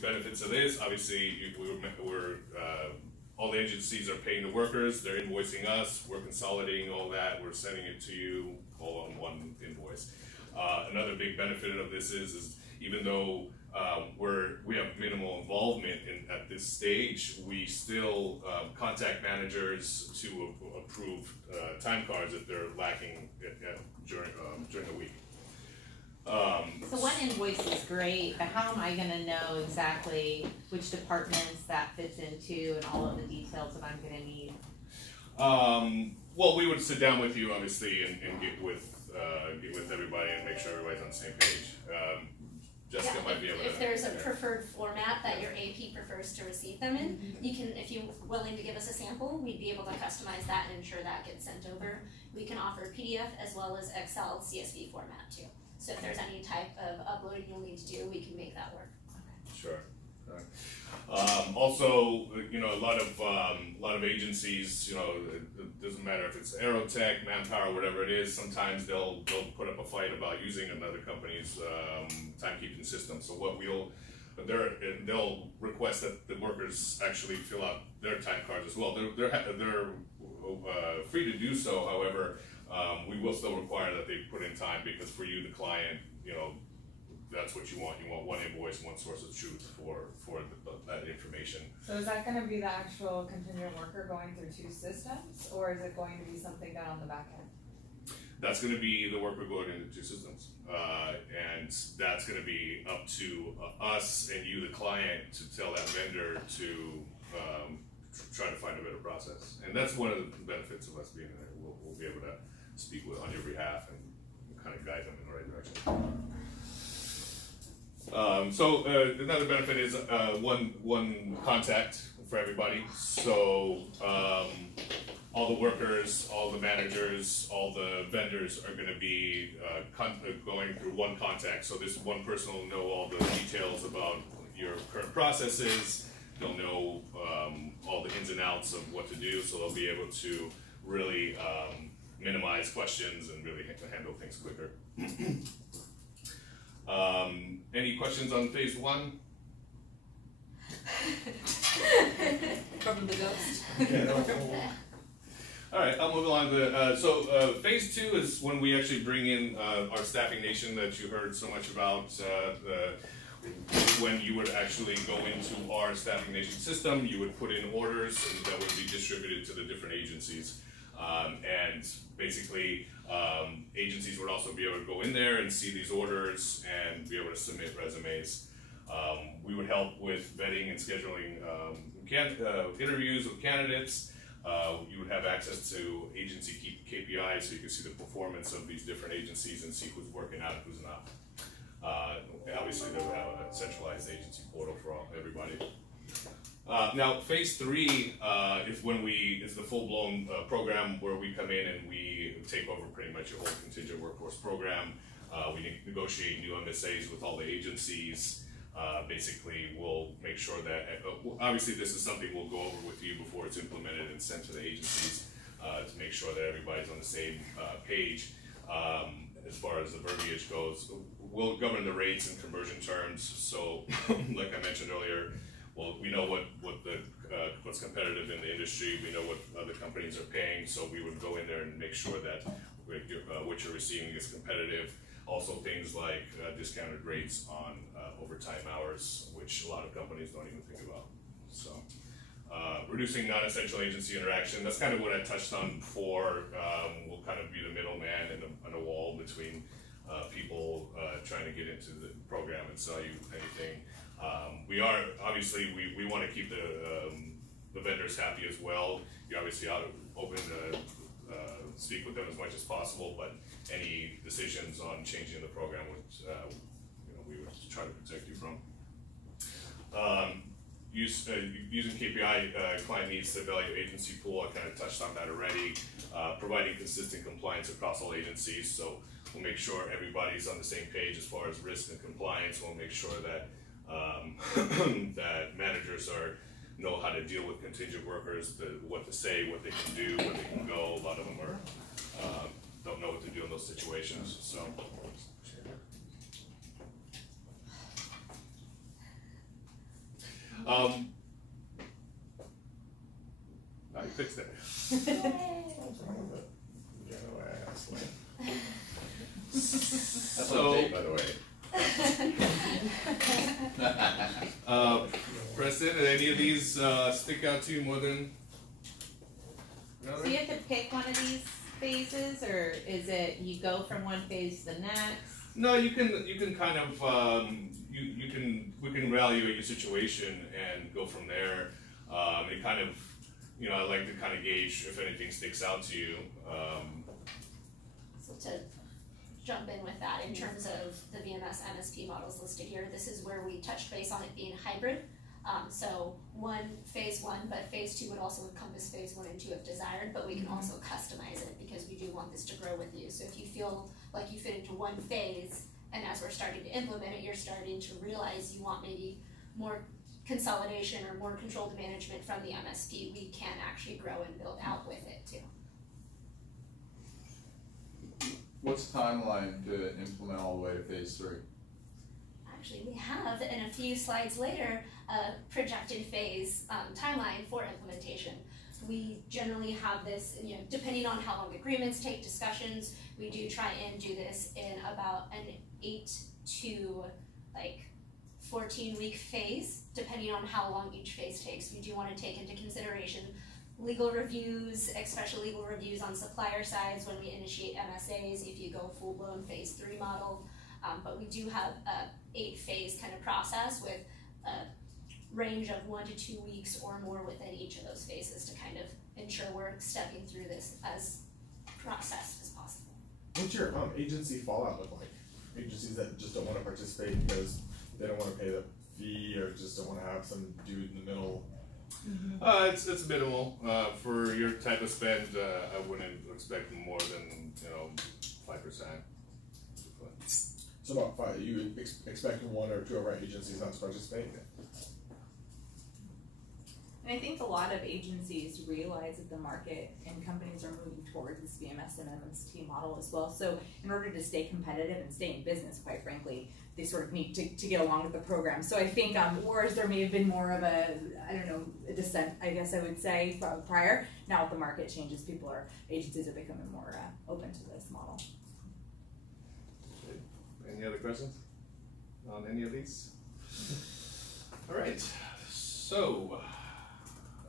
benefits of this, obviously, we're all the agencies are paying the workers, they're invoicing us, we're consolidating all that, we're sending it to you all on one invoice. Another big benefit of this is even though we have minimal involvement at this stage, we still contact managers to approve time cards if they're lacking during the week. So one invoice is great, but how am I going to know exactly which departments that fits into and all of the details that I'm going to need? Well, we would sit down with you, obviously, and get with everybody and make sure everybody's on the same page. Jessica might be able to. If there's a preferred format that your AP prefers to receive them in, you can, if you're willing to give us a sample, we'd be able to customize that and ensure that gets sent over. We can offer PDF as well as Excel CSV format too. So if there's any type of uploading you'll need to do, we can make that work. Sure. Also, you know, a lot of agencies, you know, it doesn't matter if it's Aerotech, Manpower, whatever it is. Sometimes they'll put up a fight about using another company's timekeeping system. So what they'll request that the workers actually fill out their time cards as well. They're free to do so. However, we will still require that they put in time, because for you, the client, you know, that's what you want. You want one invoice, one source of truth for that information. So is that going to be the actual contingent worker going through two systems, or is it going to be something done on the back end? That's going to be the worker going into two systems, and that's going to be up to us and you, the client, to tell that vendor to try to find a better process. And that's one of the benefits of us being there. We'll be able to speak on your behalf and kind of guide them in the right direction. So another benefit is one contact for everybody. So all the workers, all the managers, all the vendors are going to be going through one contact. So this one person will know all the details about your current processes. They'll know all the ins and outs of what to do. So they'll be able to really minimize questions and really handle things quicker. Any questions on phase one? From the ghost. All right, I'll move along to phase two is when we actually bring in our staffing nation that you heard so much about. When you would actually go into our staffing nation system, you would put in orders that would be distributed to the different agencies. And basically, agencies would also be able to go in there and see these orders and be able to submit resumes. We would help with vetting and scheduling interviews with candidates. You would have access to agency KPIs, so you can see the performance of these different agencies and see who's working out and who's not. Obviously, they would have a centralized agency portal for everybody. Now, phase three is the full-blown program where we come in and we take over pretty much your whole contingent workforce program. We negotiate new MSAs with all the agencies. Basically, we'll make sure that, obviously this is something we'll go over with you before it's implemented and sent to the agencies to make sure that everybody's on the same page. As far as the verbiage goes, we'll govern the rates and conversion terms. So, like I mentioned earlier, well, we know what's competitive in the industry. We know what other companies are paying, so we would go in there and make sure that what you're receiving is competitive. Also, things like discounted rates on overtime hours, which a lot of companies don't even think about. So, reducing non-essential agency interaction. That's kind of what I touched on before. We'll kind of be the middleman and a wall between people trying to get into the program and sell you anything. We are obviously we want to keep the vendors happy as well. You're obviously open to speak with them as much as possible, but any decisions on changing the program would we would try to protect you from. Using KPI, client needs to evaluate agency pool. I kind of touched on that already. Providing consistent compliance across all agencies, so we'll make sure everybody's on the same page as far as risk and compliance. We'll make sure that that managers know how to deal with contingent workers, what to say, what they can do, where they can go. A lot of them don't know what to do in those situations. So. I fixed it. What's wrong with it? Yeah, no way I asked Lynn. That's So- on tape, by the way. Preston, did any of these stick out to you more than another? So you have to pick one of these phases, or is it you go from one phase to the next? No, you can kind of we can evaluate your situation and go from there. It kind of, I like to kind of gauge if anything sticks out to you. So to jump in with that, in terms of the VMS MSP models listed here, this is where we touched base on it being hybrid. So phase one, but phase two would also encompass phase 1 and 2 if desired, but we can also customize it because we do want this to grow with you. So if you feel like you fit into one phase, and as we're starting to implement it, you're starting to realize you want maybe more consolidation or more controlled management from the MSP, we can actually grow and build out with it too. What's the timeline to implement all the way to phase 3? Actually, we have, in a few slides later, a projected phase timeline for implementation. We generally have this, depending on how long agreements take, discussions, we do try and do this in about an 8 to 14-week phase, depending on how long each phase takes. We do want to take into consideration legal reviews, especially legal reviews on supplier sides when we initiate MSAs, if you go full-blown phase 3 model. But we do have a 8-phase kind of process with a range of 1 to 2 weeks or more within each of those phases to kind of ensure we're stepping through this as processed as possible. What's your agency fallout look like? Agencies that just don't want to participate because they don't want to pay the fee or just don't want to have some dude in the middle? It's minimal for your type of spend. I wouldn't expect more than 5%. So about 5, you expect 1 or 2 of our agencies not to participate? And I think a lot of agencies realize that the market and companies are moving towards this VMS and MST model as well. So in order to stay competitive and stay in business, quite frankly, they sort of need to get along with the program. So I think, whereas there may have been more of a dissent, I guess I would say, prior, now with the market changes, agencies are becoming more open to this model. Any other questions on any of these? All right, so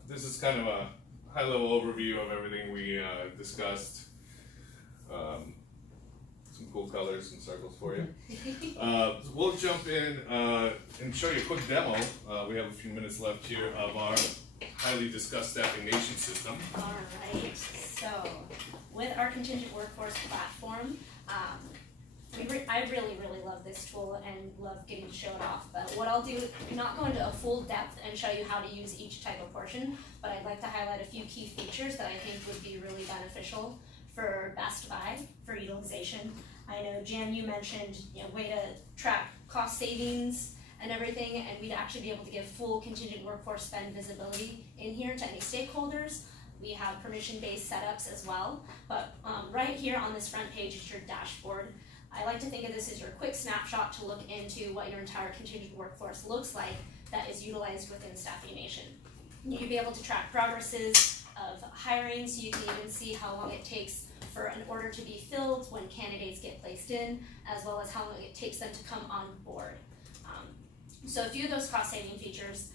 this is kind of a high-level overview of everything we discussed. Some cool colors and circles for you. We'll jump in and show you a quick demo. We have a few minutes left here of our highly discussed Staffing Nation system. All right, so with our contingent workforce platform, I really love this tool and love getting to show it off, but what I'll do, not go into a full depth and show you how to use each type of portion, but I'd like to highlight a few key features that I think would be really beneficial for Best Buy, for utilization. I know, Jan, you mentioned way to track cost savings and everything, and we'd actually be able to give full contingent workforce spend visibility in here to any stakeholders. We have permission-based setups as well, but right here on this front page is your dashboard. I like to think of this as your quick snapshot to look into what your entire contingent workforce looks like that is utilized within Staffing Nation. You'll be able to track progresses of hiring, so you can even see how long it takes for an order to be filled when candidates get placed in, as well as how long it takes them to come on board. So a few of those cost-saving features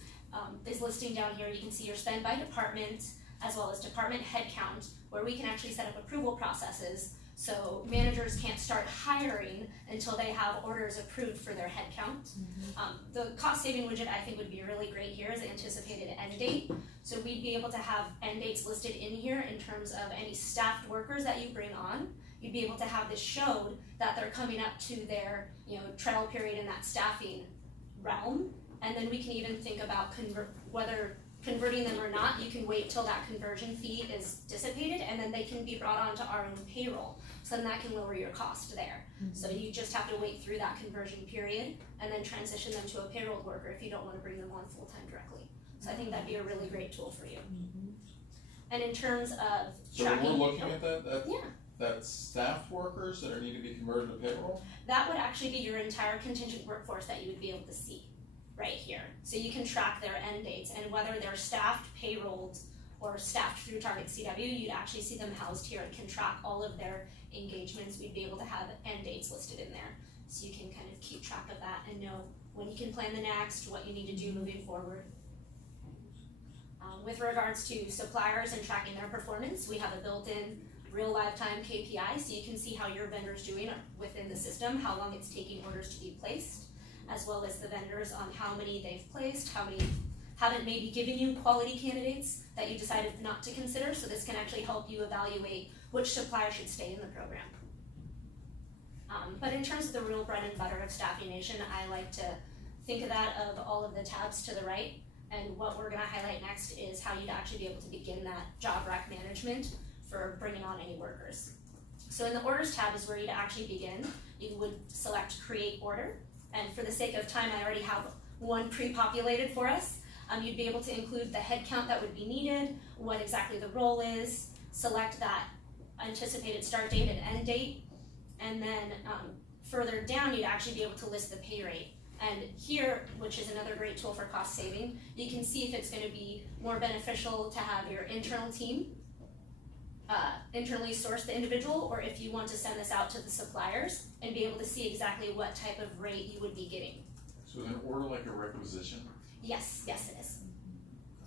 is listing down here. You can see your spend by department, as well as department headcount, where we can actually set up approval processes so managers can't start hiring until they have orders approved for their headcount. The cost saving widget I think would be really great here is the anticipated end date. So we'd be able to have end dates listed in here in terms of any staffed workers that you bring on. You'd be able to have this showed that they're coming up to their trial period in that staffing realm. And then we can even think about whether converting them or not. You can wait till that conversion fee is dissipated, and then they can be brought onto our own payroll. So then that can lower your cost there. So you just have to wait through that conversion period and then transition them to a payroll worker if you don't want to bring them on full-time directly. So I think that'd be a really great tool for you. And in terms of tracking, so we're looking at that? Yeah. That's staffed workers that need to be converted to payroll? That would actually be your entire contingent workforce that you would be able to see. right here. So you can track their end dates, and whether they're staffed, payrolled, or staffed through Target CW, you'd actually see them housed here and can track all of their engagements. We'd be able to have end dates listed in there. So you can kind of keep track of that and know when you can plan the next, what you need to do moving forward. With regards to suppliers and tracking their performance, we have a built-in real lifetime KPI, so you can see how your vendor's doing within the system, how long it's taking orders to be placed, as well as the vendors on how many they've placed, how many haven't maybe given you quality candidates that you decided not to consider, so this can actually help you evaluate which supplier should stay in the program. But in terms of the real bread and butter of Staffing Nation, I like to think of that of all of the tabs to the right, and what we're gonna highlight next is how you'd actually be able to begin that job rec management for bringing on any workers. So in the orders tab is where you'd actually begin. You would select create order, and for the sake of time, I already have one pre-populated for us. You'd be able to include the head count that would be needed, what exactly the role is, select that anticipated start date and end date, and then further down, you'd actually be able to list the pay rate. And here, which is another great tool for cost saving, you can see if it's gonna be more beneficial to have your internal team internally source the individual, or if you want to send this out to the suppliers and be able to see exactly what type of rate you would be getting. So is an order like a requisition? Yes, yes it is.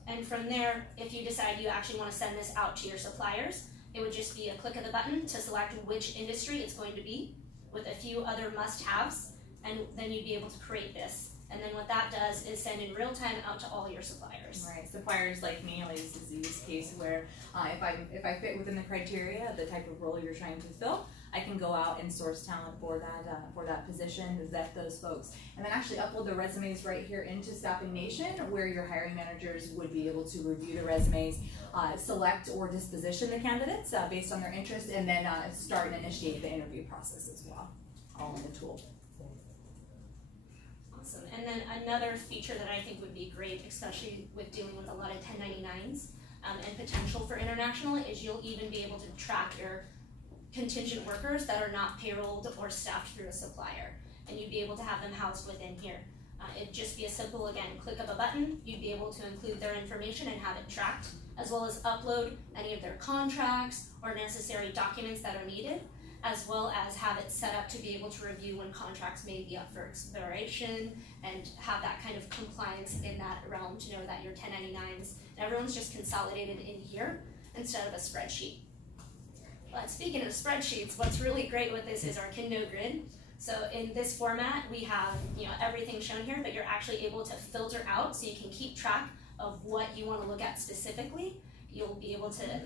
And from there, if you decide you actually want to send this out to your suppliers, it would just be a click of the button to select which industry it's going to be with a few other must-haves, and then you'd be able to create this. And then what that does is send in real time out to all your suppliers. Right, suppliers like me, like this is the use case where if I fit within the criteria, the type of role you're trying to fill, I can go out and source talent for that position, vet those folks, and then actually upload the resumes right here into Staffing Nation, where your hiring managers would be able to review the resumes, select or disposition the candidates based on their interest, and then start and initiate the interview process as well, all in the tool. Awesome. And then another feature that I think would be great, especially with dealing with a lot of 1099s and potential for international, is you'll even be able to track your contingent workers that are not payrolled or staffed through a supplier, and you'd be able to have them housed within here. It'd just be a simple, again, click of a button. You'd be able to include their information and have it tracked, as well as upload any of their contracts or necessary documents that are needed, as well as have it set up to be able to review when contracts may be up for expiration and have that kind of compliance in that realm to know that your 1099s, and everyone's just consolidated in here instead of a spreadsheet. But speaking of spreadsheets, what's really great with this is our Kendo grid. So in this format, we have everything shown here, but you're actually able to filter out so you can keep track of what you want to look at specifically. You'll be able to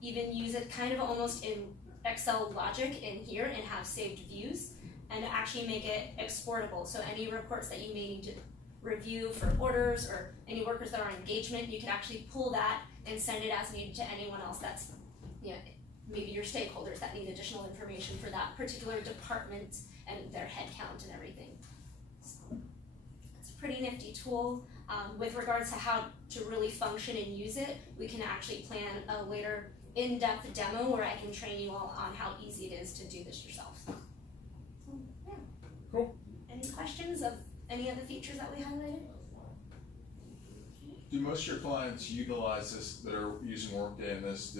even use it kind of almost in Excel logic in here and have saved views, and actually make it exportable. So any reports that you may need to review for orders or any workers that are on engagement, you can actually pull that and send it as needed to anyone else that's, maybe your stakeholders that need additional information for that particular department and their head count and everything. So it's a pretty nifty tool. With regards to how to really function and use it, we can actually plan a later in-depth demo where I can train you all on how easy it is to do this yourself. So yeah. Cool. Any questions of any of the features that we highlighted? Do most of your clients utilize this that are using Workday in this?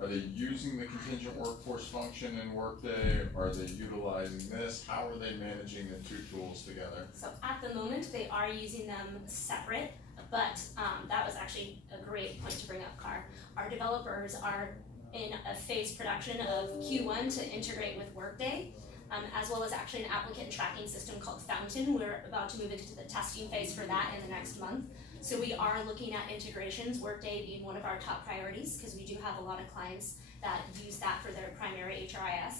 Are they using the contingent workforce function in Workday? Are they utilizing this? How are they managing the two tools together? So at the moment, they are using them separate, but that was actually a great point to bring up, Car. Our developers are in a phased production of Q1 to integrate with Workday, as well as actually an applicant tracking system called Fountain. We're about to move into the testing phase for that in the next month. So we are looking at integrations, Workday being one of our top priorities, because we do have a lot of clients that use that for their primary HRIS.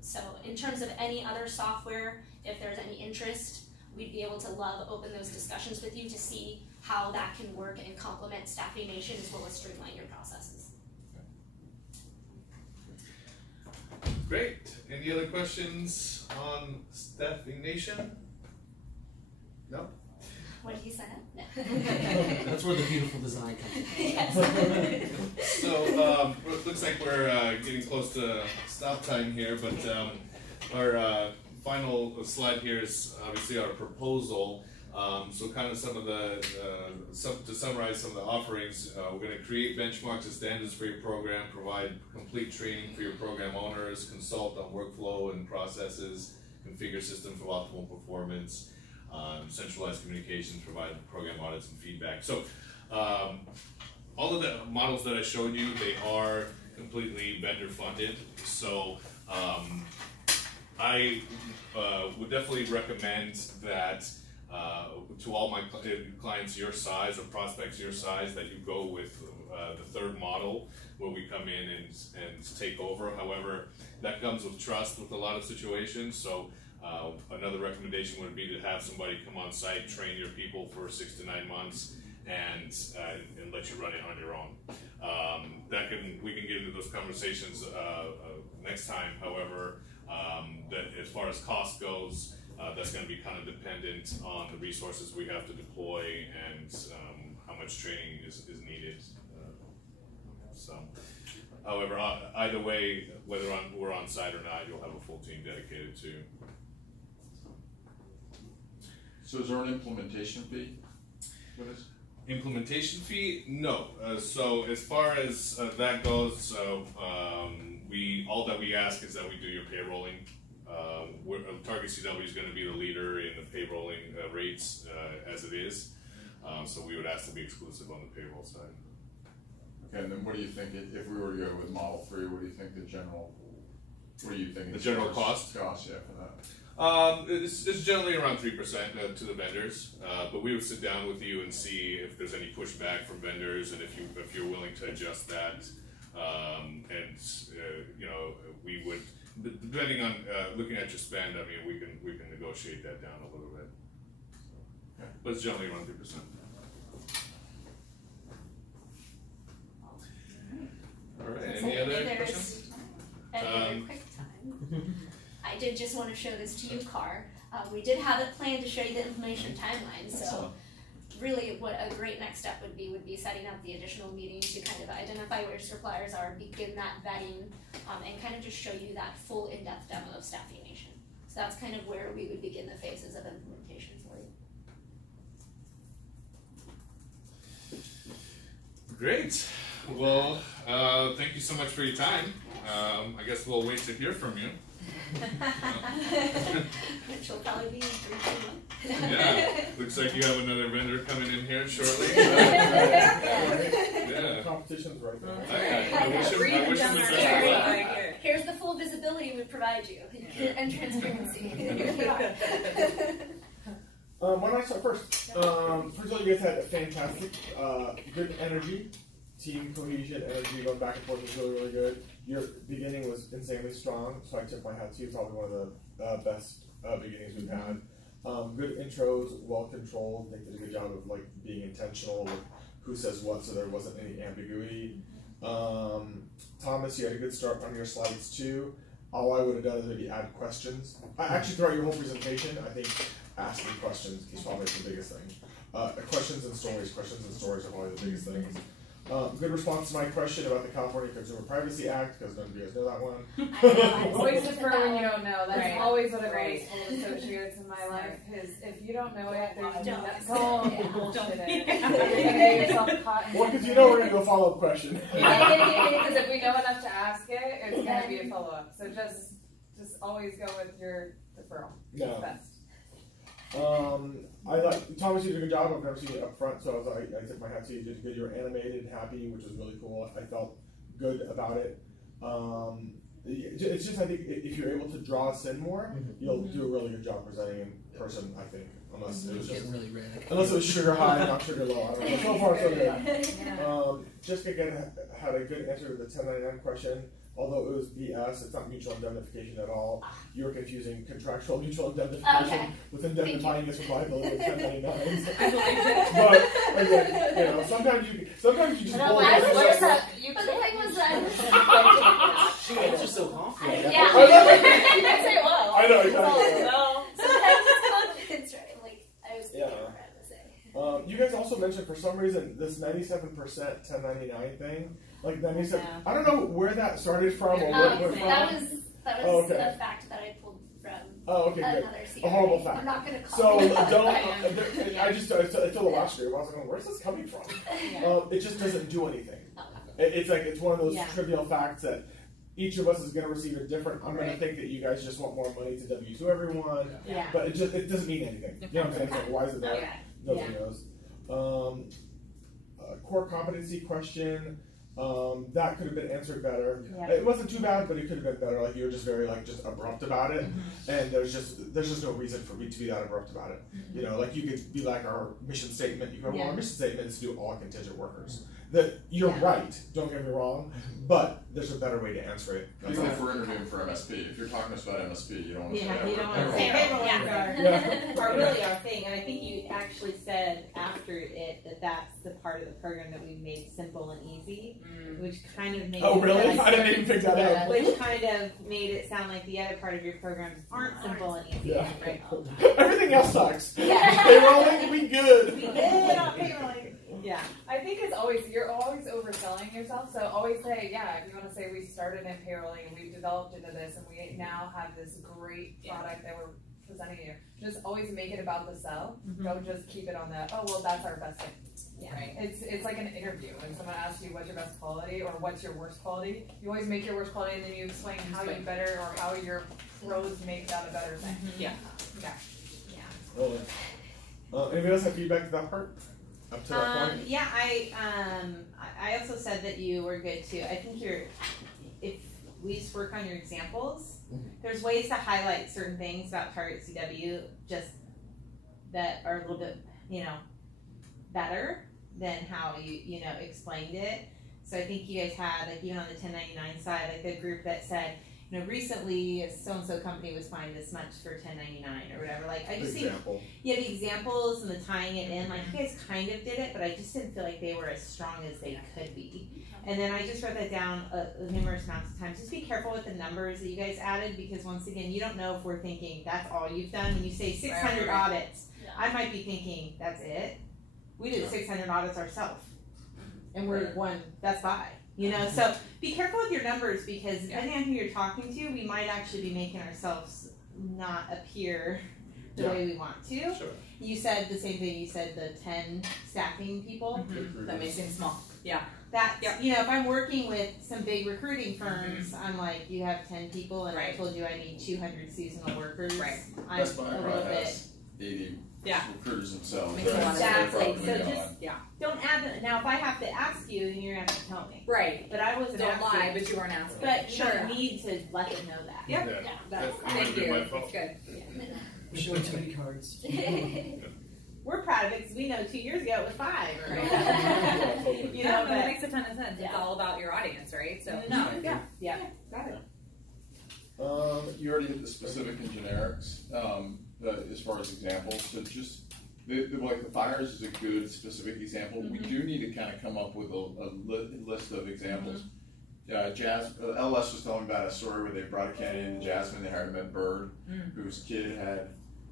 So in terms of any other software, if there's any interest, we'd be able to open those discussions with you to see how that can work and complement Staffing Nation as well as streamline your processes. Great. Any other questions on Staffing Nation? No? What did you say? No. That's where the beautiful design comes in. Yes. So it looks like we're getting close to stop time here, but our final slide here is obviously our proposal. So kind of some of the, to summarize some of the offerings, we're going to create benchmarks and standards for your program, provide complete training for your program owners, consult on workflow and processes, configure systems for optimal performance, centralized communications, provide program audits and feedback. So all of the models that I showed you, they are completely vendor funded. So I would definitely recommend that to all my clients your size or prospects your size, that you go with the third model where we come in and take over. However, that comes with trust with a lot of situations. So another recommendation would be to have somebody come on site, train your people for 6 to 9 months, and let you run it on your own. We can get into those conversations next time. However, that as far as cost goes, that's going to be kind of dependent on the resources we have to deploy and how much training is needed. However, either way, whether we're on site or not, you'll have a full team dedicated to. So is there an implementation fee for this? Implementation fee? No. So as far as that goes, all that we ask is that we do your payrolling. Target CW is going to be the leader in the payrolling rates as it is. So we would ask to be exclusive on the payroll side. Okay, and then what do you think, if we were to go with Model 3, what do you think the general cost? Cost, yeah, for that. It's generally around 3% to the vendors, but we would sit down with you and see if there's any pushback from vendors, and if you're willing to adjust that, you know, we would, depending on looking at your spend, I mean, we can negotiate that down a little bit, so, but it's generally around 3%. All right. Any other questions? Any other quick time? I did just want to show this to you, Carr. We did have it planned to show you the implementation timeline, so really what a great next step would be setting up the additional meetings to kind of identify where suppliers are, begin that vetting, and kind of just show you that full in-depth demo of Staffing Nation. So that's kind of where we would begin the phases of implementation for you. Great. Well, thank you so much for your time. I guess we'll wait to hear from you. Which will probably be in 3 months. Yeah, looks like you have another vendor coming in here shortly. Yeah. Competition's right there. I wish him the best of luck. Here's the full visibility we provide you and transparency. Why don't I start first? First of all, you guys had a fantastic, good energy, team cohesion, energy going back and forth was really, really good. Your beginning was insanely strong, so I tip my hat to you. Probably one of the best beginnings we've had. Good intros, well controlled. I think did a good job of like being intentional with who says what, so there wasn't any ambiguity. Thomas, you had a good start on your slides too. All I would have done is maybe add questions. Actually, throughout your whole presentation, I think asking questions is probably the biggest thing. Questions and stories are probably the biggest things. Good response to my question about the California Consumer Privacy Act, because none of you guys know that one. Always defer when you don't know. That's Right. always what I've Right. always told associates in my life, is if you don't know it, there's Don't. don't bullshit it. Yeah. You're gonna get yourself caught in Well, because you know we're going to go follow-up question. because if we know enough to ask it, it's going to be a follow-up. So just always go with your deferral. Yeah. It's best. I like Thomas. You did a good job. I've never seen you up front, so I tip my hat to you. You did good. You were animated, happy, which was really cool. I felt good about it. It's just I think if you're able to draw us in more, you'll do a really good job presenting in person. I think, unless it was just really red. unless it was sugar high, not sugar low. I don't know. So far, so good. Just again had a good answer to the 1099 question. Although it was BS, it's not mutual indemnification at all. You were confusing contractual mutual indemnification with indemnifying us for liability of 1099s. I believe it. But again, you know, sometimes you just But the thing was that She answers so confident. yeah. I say well. I know exactly. No. Sometimes it's confidence, right? Like I was thinking what I was saying. You guys also mentioned for some reason this 97% 1099 thing. Like 97, Yeah. I don't know where that started from or where it went from. That was Oh, okay. a fact that I pulled from Oh, okay, good. Another secret. A horrible fact. I'm not gonna call So it. don't. I feel the last year. I was like, where's this coming from? It just doesn't do anything. It's like it's one of those trivial facts that each of us is going to receive a different. I'm going to think that you guys just want more money to W2 everyone. Yeah. But it doesn't mean anything. You know what I'm saying? It's like, why is it there? Nobody knows. Core competency question. That could have been answered better. Yeah. It wasn't too bad, but it could have been better. Like you were just very just abrupt about it, and there's just no reason for me to be that abrupt about it. You know, like you could be like our mission statement. You go, well, our mission statement is to do all contingent workers. That you're right. Don't get me wrong, but there's a better way to answer it. Even if we're interviewing for MSP, if you're talking to us about MSP, you don't want to say you don't want to say payroll are really our thing. And I think you actually said after it that that's the part of the program that we made simple and easy, which kind of made oh really? Like, I didn't even pick that up. Which kind of made it sound like the other part of your programs aren't simple and easy. Yeah. Right? Everything else sucks. Yeah. Payrolling, we good. We good on payrolling. Yeah. I think it's always, you're always overselling yourself, so always say, yeah, if you want to say we started in payrolling and we've developed into this and we now have this great product that we're presenting to you, just always make it about the sell. Don't just keep it on the, oh, well, that's our best thing. Yeah. Right? It's like an interview. When someone asks you what's your best quality or what's your worst quality, you always make your worst quality and then you explain how you better or how your pros make that a better thing. Yeah. Really. Anybody else have feedback to that part? Up to that point? Yeah, I also said that you were good too. I think if we just work on your examples, there's ways to highlight certain things about Target CW just that are a little bit, better than how you explained it. So I think you guys had, like, even on the 1099 side, like the group that said, recently so-and-so company was fined this much for 1099 or whatever. Like, I just think, the examples and the tying it in, like, you guys kind of did it, but I just didn't feel like they were as strong as they could be. And then I just wrote that down numerous amounts of times. Just be careful with the numbers that you guys added, because once again, you don't know if we're thinking that's all you've done. When you say 600 audits, I might be thinking that's it. We did 600 audits ourselves, and we're one Best Buy. So be careful with your numbers, because depending on who you're talking to, we might actually be making ourselves not appear the way we want to. Sure. You said the same thing. You said the 10 staffing people. That may seem small. Yeah. That if I'm working with some big recruiting firms, I'm like, you have 10 people, and I told you I need 200 seasonal workers. Right. I'm Best Buy a little probably bit. has 80 recruiters themselves. Makes a lot of Exactly. sense. So just don't add them. Now, if I have to ask you, then you're gonna have to tell me. Right. But I wasn't Don't asking. lie, but you weren't asking. But you don't need to let them know that. Yep. Thank you. That's good. We're showing too many cards. We're proud of it because we know 2 years ago it was 5. Or Right. but That makes a ton of sense. It's all about your audience, right? So got it. You already hit the specific and generics as far as examples. So just like the fires is a good specific example. We do need to kind of come up with a list of examples. LS was telling about a story where they brought a candidate in, Jasmine. They hired him at Bird, whose kid had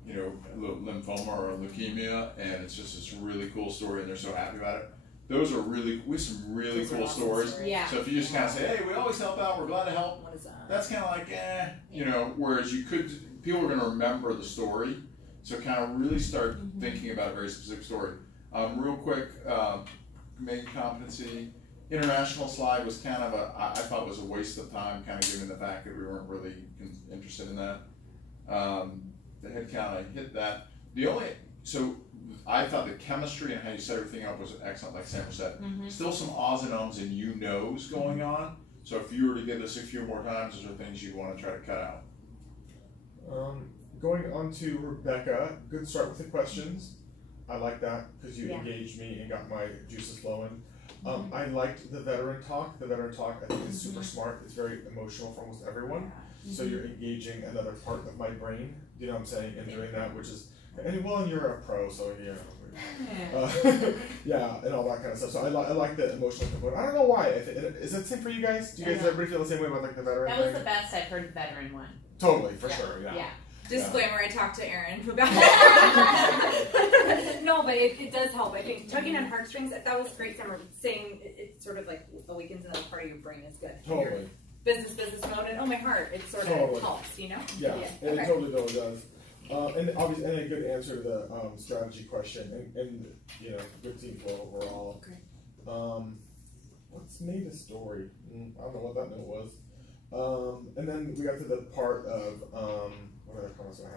lymphoma or leukemia, and it's just this really cool story, and they're so happy about it. Those are some really cool stories. Yeah. So if you just kind of say, hey, we always help out, we're glad to help, what is that? that's kind of like, whereas people are going to remember the story, so kind of really start thinking about a very specific story. Real quick, main competency, international slide was kind of I thought was a waste of time, kind of given the fact that we weren't really interested in that. The head count, I hit that. So I thought the chemistry and how you set everything up was excellent, like Sam said. Still some ahs and ums and you-knows going on. So if you were to get this a few more times, those are things you'd want to try to cut out. Going on to Rebecca, good start with the questions. I like that because you engaged me and got my juices flowing. I liked the veteran talk. The veteran talk, I think, is super smart. It's very emotional for almost everyone. So you're engaging another part of my brain, you know what I'm saying, in doing that, which is, and you're a pro, so and all that kind of stuff. So I like the emotional component. I don't know why. Is that the same for you guys? Do you guys everybody feel the same way about like the veteran That thing? was the best I've heard veteran one. Totally, for sure, yeah. Disclaimer, I talked to Erin about No, but it does help. I think tugging on heartstrings, that was great, Summer, saying it sort of like awakens another part of your brain is good. Totally. business mode, and oh my heart, it sort of Totally. helps, you know? Yeah, Yeah. and Okay. it totally does. And obviously, and a good answer to the strategy question, and you know, good team flow overall. Okay. What's made a story? I don't know what that note was. And then we got to the part of what other comments do I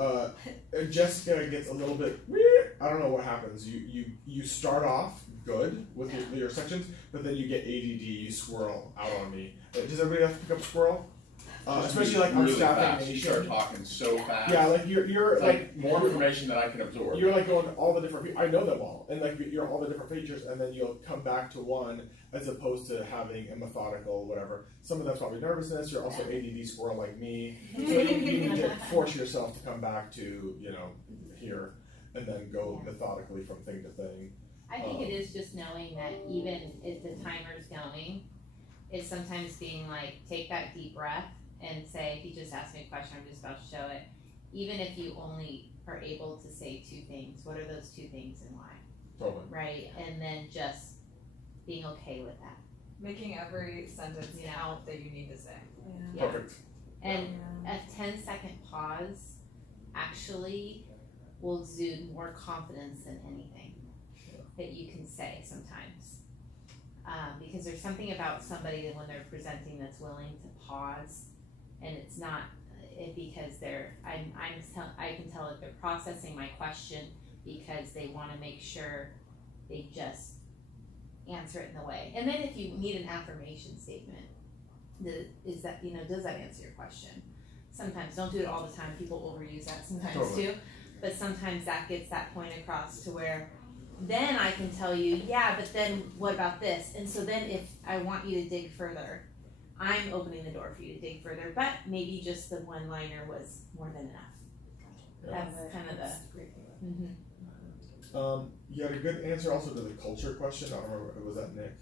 have? Jessica gets a little bit weird. I don't know what happens. You start off good with your sections, but then you get ADD. You squirrel out on me. Does everybody else pick up squirrel? Especially like on really staffing fast. You start nation. talking so fast. Yeah, like you're It's like more information than I can absorb. You're like going to all the different. I know them all, and like you're all the different features, and then you'll come back to one as opposed to having a methodical whatever. Some of that's probably nervousness. You're also ADD squirrel like me, so you need to force yourself to come back to here, and then go methodically from thing to thing. I think it is just knowing that even if the timer's going, it's sometimes being like, take that deep breath and say, if you just ask me a question, I'm just about to show it. Even if you only are able to say two things, what are those two things and why? Totally. Right? And then just being okay with that. Making every sentence count that you need to say. Yeah. Perfect. And a 10-second pause actually will exude more confidence than anything that you can say sometimes. Because there's something about somebody that when they're presenting that's willing to pause, and it's not because I can tell if they're processing my question because they want to make sure they just answer it in the way. And then if you need an affirmation statement, does that answer your question? Sometimes, don't do it all the time. People overuse that sometimes too. But sometimes that gets that point across to where then I can tell you, yeah, but then what about this? And so then if I want you to dig further, I'm opening the door for you to dig further, but maybe just the one-liner was more than enough. Yeah. That's kind of the. You had a good answer also to the culture question. I don't remember. Was that Nick?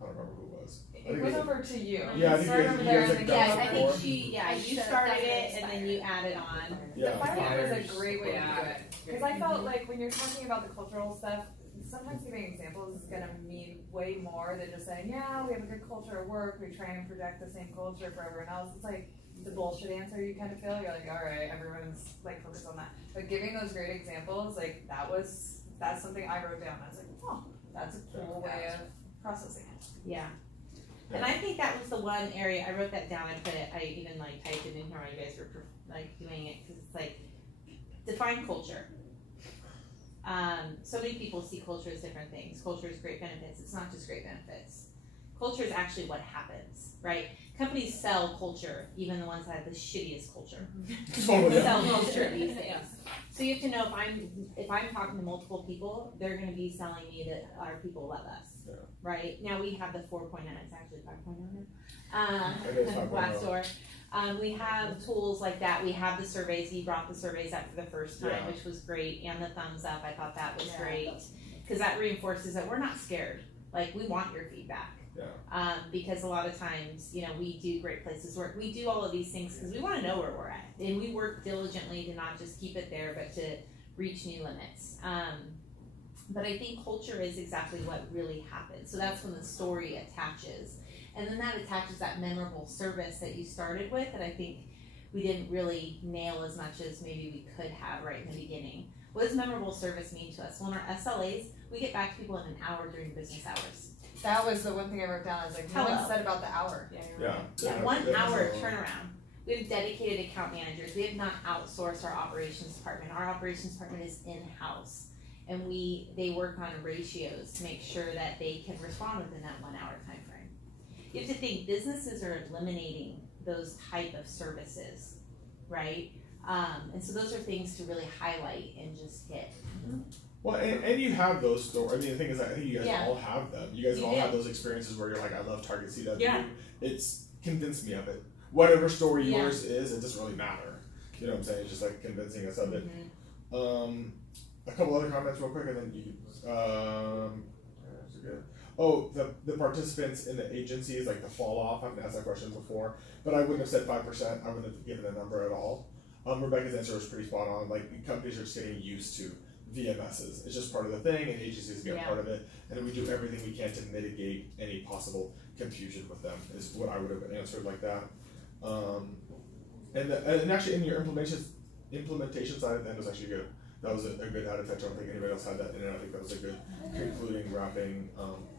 I don't remember who it was. It went over to you. Yeah, I think Start you over guys there had and then done go it I over. think you started it and then you added on. Yeah. The fire was a great way to Yeah. do it. Because I felt like when you're talking about the cultural stuff, sometimes giving examples is going to mean way more than just saying, yeah, we have a good culture at work, we try and project the same culture for everyone else. It's like the bullshit answer you kind of feel. You're like, all right, everyone's like focused on that. But giving those great examples, like that's something I wrote down. I was like, oh, that's a cool way of processing it. Yeah. And I think that was the one area, I wrote that down, I even like typed it in here while you guys were like doing it, because it's like, define culture. So many people see culture as different things. Culture is great benefits. It's not just great benefits. Culture is actually what happens, right? Companies sell culture, even the ones that have the shittiest culture. Sell culture these days. So you have to know if I'm talking to multiple people, they're going to be selling me that our people love us, right? Now we have the 4.0. It's actually 5.0 now. Glassdoor. We have tools like that. We have the surveys. He brought the surveys up for the first time, which was great, and the thumbs up. I thought that was great because that reinforces that we're not scared. Like, we want your feedback. Because a lot of times, we do Great Places to Work. We do all of these things because we want to know where we're at, and we work diligently to not just keep it there, but to reach new limits. But I think culture is exactly what really happens. So that's when the story attaches. And then that attaches that memorable service that you started with that I think we didn't really nail as much as maybe we could have right in the beginning. What does memorable service mean to us? Well, in our SLAs, we get back to people in an hour during business hours. That was the one thing I wrote down. I was like, no one said about the hour. Yeah, 1 hour turnaround. We have dedicated account managers. We have not outsourced our operations department. Our operations department is in-house. And they work on ratios to make sure that they can respond within that 1 hour time frame. You have to think businesses are eliminating those type of services, right? And so those are things to really highlight and just hit. Well, and you have those stories. I mean, the thing is, I think you guys all have them. You guys all have those experiences where you're like, I love Target CW. Yeah. It's convince me of it. Whatever story yours is, it doesn't really matter. You know what I'm saying? It's just like convincing us of it. A couple other comments real quick, and then you can. Oh, the participants in the agencies, like the fall off. I've asked that question before, but I wouldn't have said 5%. I wouldn't have given a number at all. Rebecca's answer was pretty spot on. Like, companies are just getting used to VMSs. It's just part of the thing, and agencies get part of it, and we do everything we can to mitigate any possible confusion with them. Is what I would have answered like that. And actually, in your implementation side at the end was actually good. That was a good added touch. I don't think anybody else had that in it. I think that was a good concluding, wrapping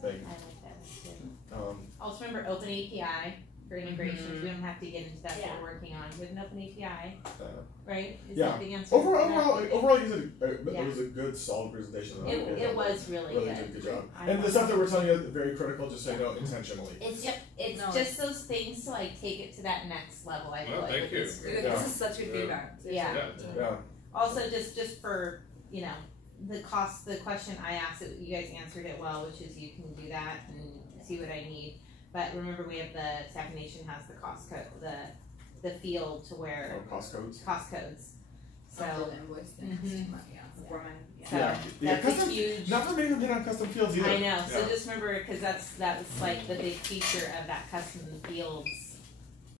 thing. I like that too. Also remember Open API for integrations. We don't have to get into that. What we're working on with an Open API, right? Is that the answer? Overall, it was a good, solid presentation. It was really good. Did a good job. And the stuff that we're telling you is very critical. Just so you know, intentionally. It's just those things to like take it to that next level. I feel like. Thank you. This is such good feedback. Yeah. Also, just for the question I asked, you guys answered it well, which is you can do that and see what I need. But remember, we have the Staffing Nation has the cost code, the field to where cost codes. So invoice things. That's a huge. Not for many of them hit on custom fields either. I know. So just remember, because that was like the big feature of that custom fields